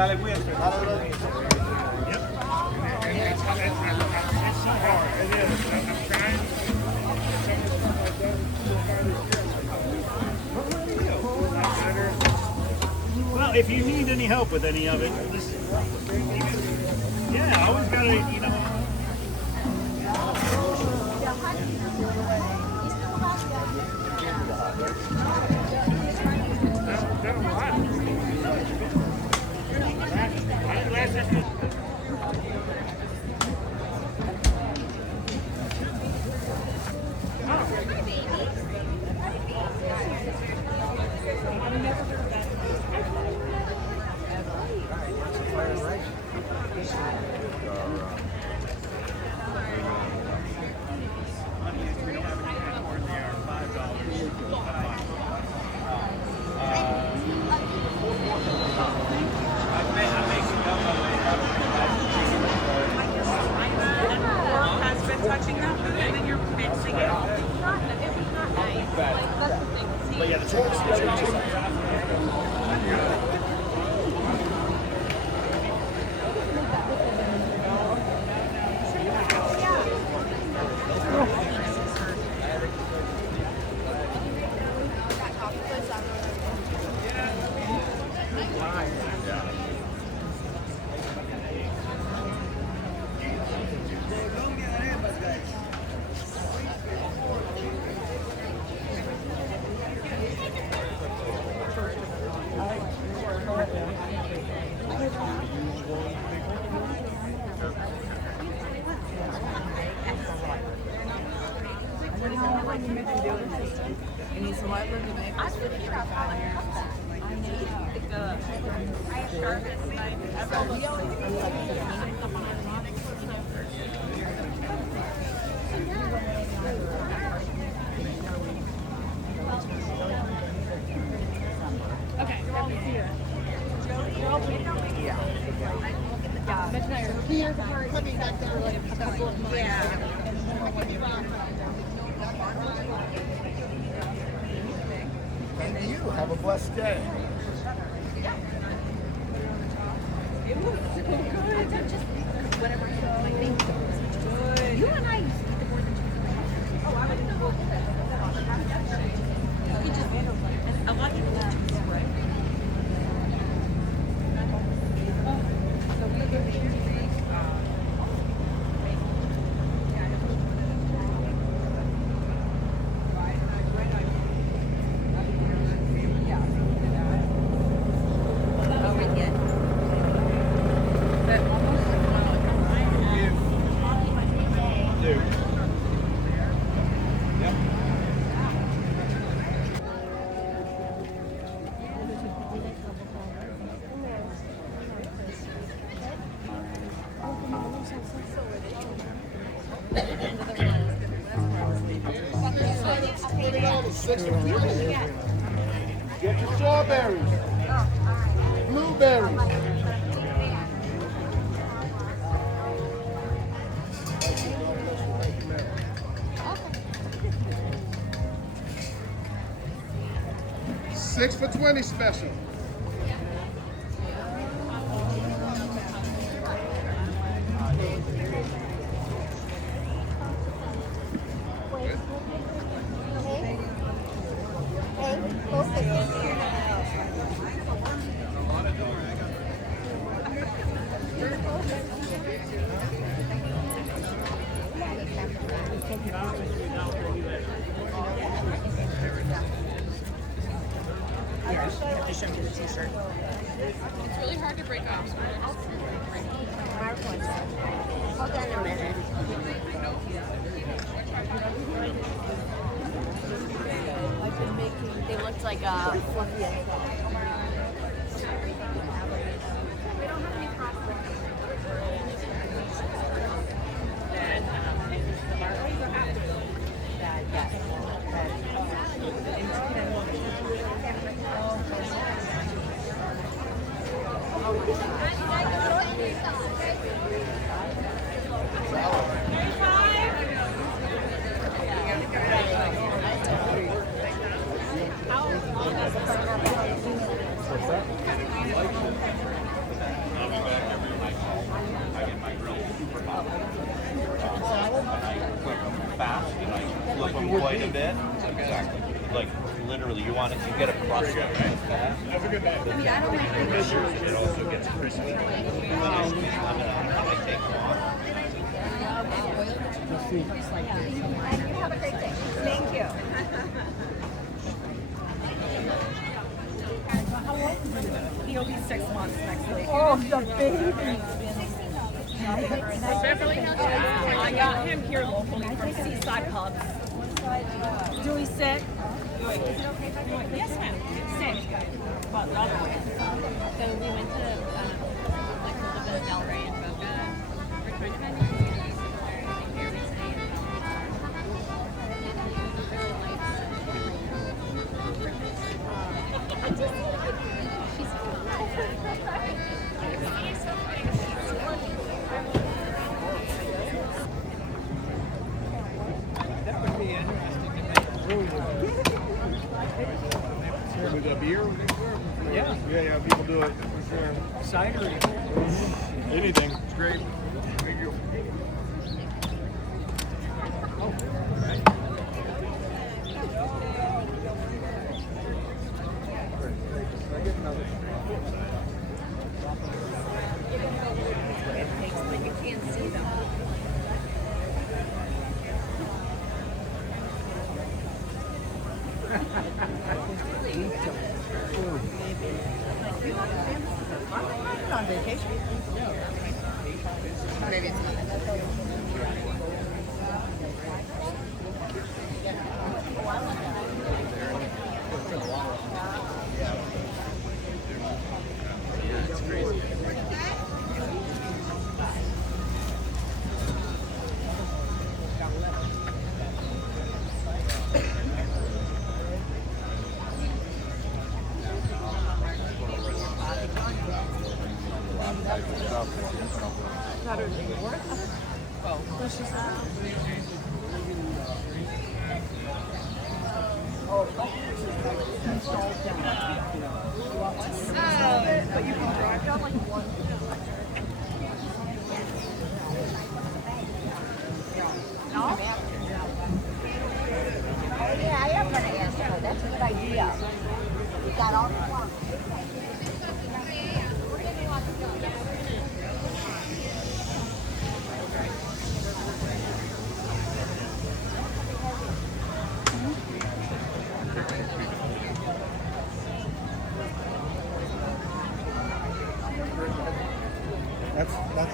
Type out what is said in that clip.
Dale, cuídense. Well, if you need any help with any of it, just, yeah, I always gotta, you know. Touching that food and then you're mixing it. It was not nice. Like, that's the thing. See, But yeah, the torch. And you have a blessed day. it was so good. Just whatever I think. You and I used to eat the more than two. Oh, I wouldn't know. We just, a lot of people do this, right? So we give the Get your strawberries. Blueberries. $6 for $20 special. It's really hard to break off. Hold on a minute. I've been making. They looked like fluffy. tiny bit. Exactly. Like literally, you want it. You get a crust. Have a good day. I mean, I don't like the It also gets crispy. It might take long. You have a great day. Thank you. He'll be 6 months next week. Oh, the baby. Beverly Hills. I got him here locally from Seaside Pubs. Do we sit? Yes, ma'am. Sit. But love it. So we went to like a little bit of Del Rey and Boca. We're trying to find a community similar. I think here we stay. With a beer? Yeah. Yeah, people do it for sure. Cider. Anything. It's great. Thank you. But you can't see them. On vacation? Maybe it's not. But you can drive down like one. No? Oh yeah, I am gonna ask her. That's a good idea. We got all the clocks. That's